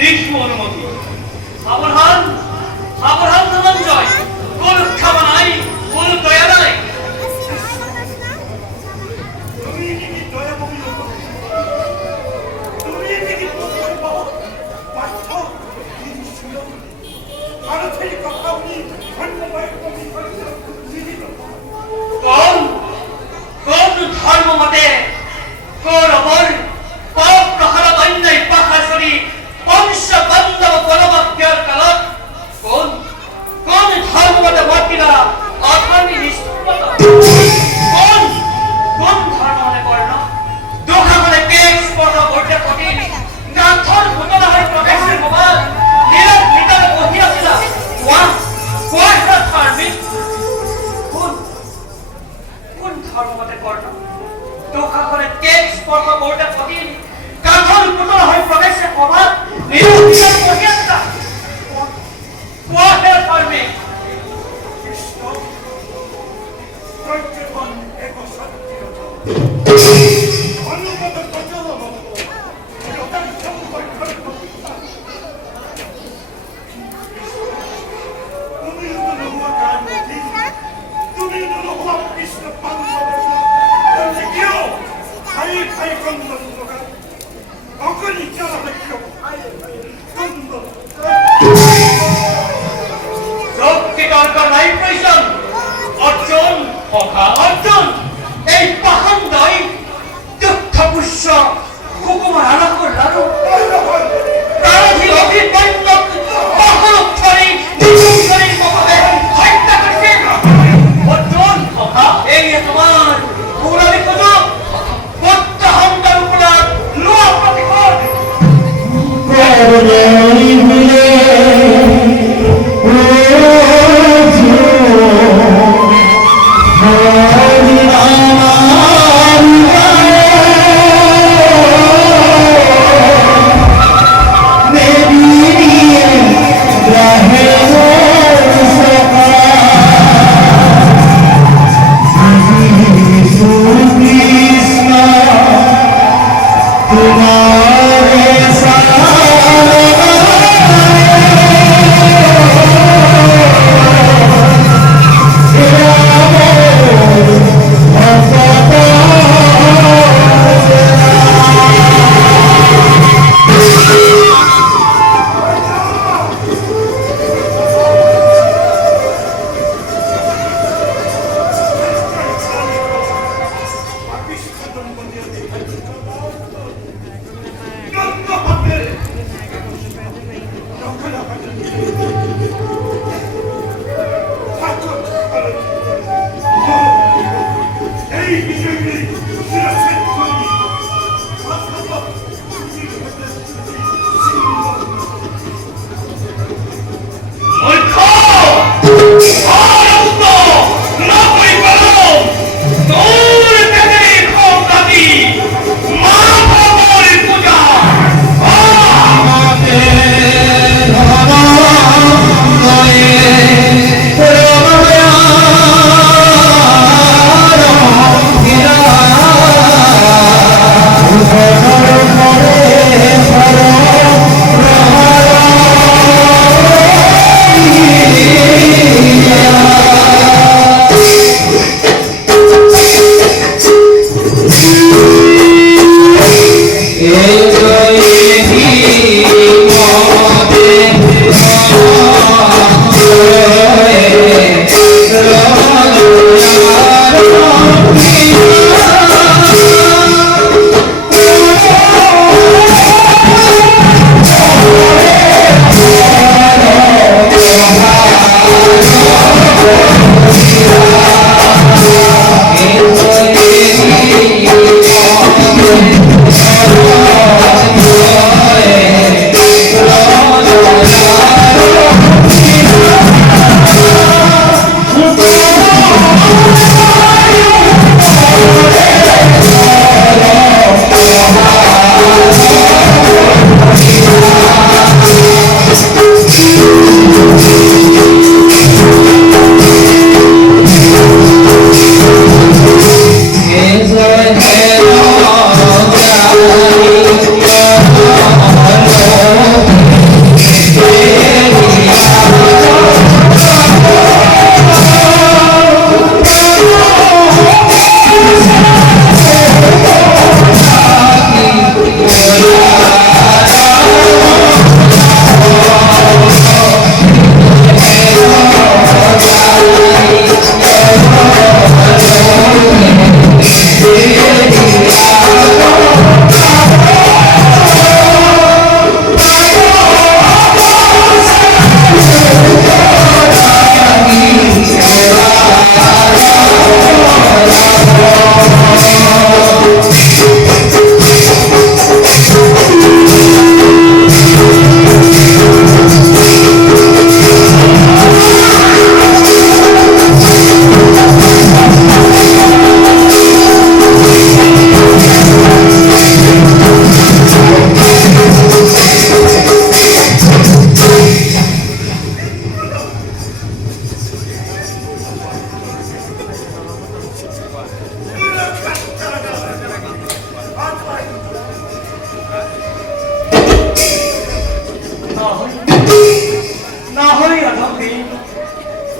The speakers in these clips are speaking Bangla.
ভীষ্ম অনুমতি। সাবধান সাবধান ধনঞ্জয়, কোন ক্ষমা নাই, কোন দয়া নাই। কোন কোন ধর্ম মতে কৌরবর পাপ প্রহারা অন্যায় পাখাসরি বংশ বান্ধব পরমাত্মার কালত কোন কোন ধর্ম মতে বর্তিরা অধর্মী নিষ্ঠুরতা কোন কোন ধর্ম মতে কর্ণ দোষা বলে কেক স্পর্শ করতে কঠিন গাথর ঘটনা হয় প্রবেশের প্রবাদ নীরব ভিতরে বহিয়াছিল কোয়া ধার্মিক কোন কোন ধর্ম মতে কর্ণ দোষা বলে কেক স্পর্শ করতে কঠিন গাথর ঘটনা হয় প্রবেশের প্রবাদ নীরব ভিতরে বহিয়াছিল কোয়া ধার্মিক অর্জুন এই পাহান্দাই দুঃখ পুষ্য হুকুমার আলাকর লালু তারাধি অভিবন্য পাহাড়ি নিশঙ্করী মহাবে হত্যা করছে অর্জুন এই তোমার পৌরাণিক গজব প্রত্যাহংকার উপরাধ লোয়া প্রতিকর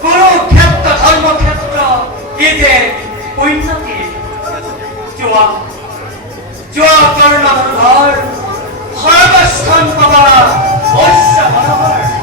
কুরুক্ষেত্র ধর্মক্ষেত্র ইতে উন্নতি জোয়া জোয়া কর্ণধর সর্বস্থান পাবা অশ্য মনোহর